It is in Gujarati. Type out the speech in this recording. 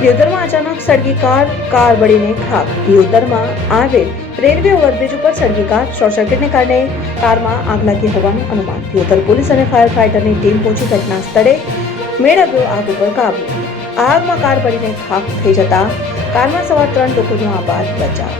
દિયોદરમાં અચાનક સળગી કાર બળીને ખાક. દિયોદરમાં આવેલ રેલવે ઓવરબ્રિજ ઉપર સળગી કાર. શોર્ટ સર્કિટને કારણે કારમાં આગ લાગી હોવાનું અનુમાન. દિયોદર પોલીસ અને ફાયર ફાઈટરની ટીમ પહોંચી ઘટના સ્થળે મેળવ્યો આગ ઉપર કાબુ. આગમાં કાર બળીને ખાક થઈ જતા કારમાં સવાર 3 લોકોનો આબાદ બચાવ.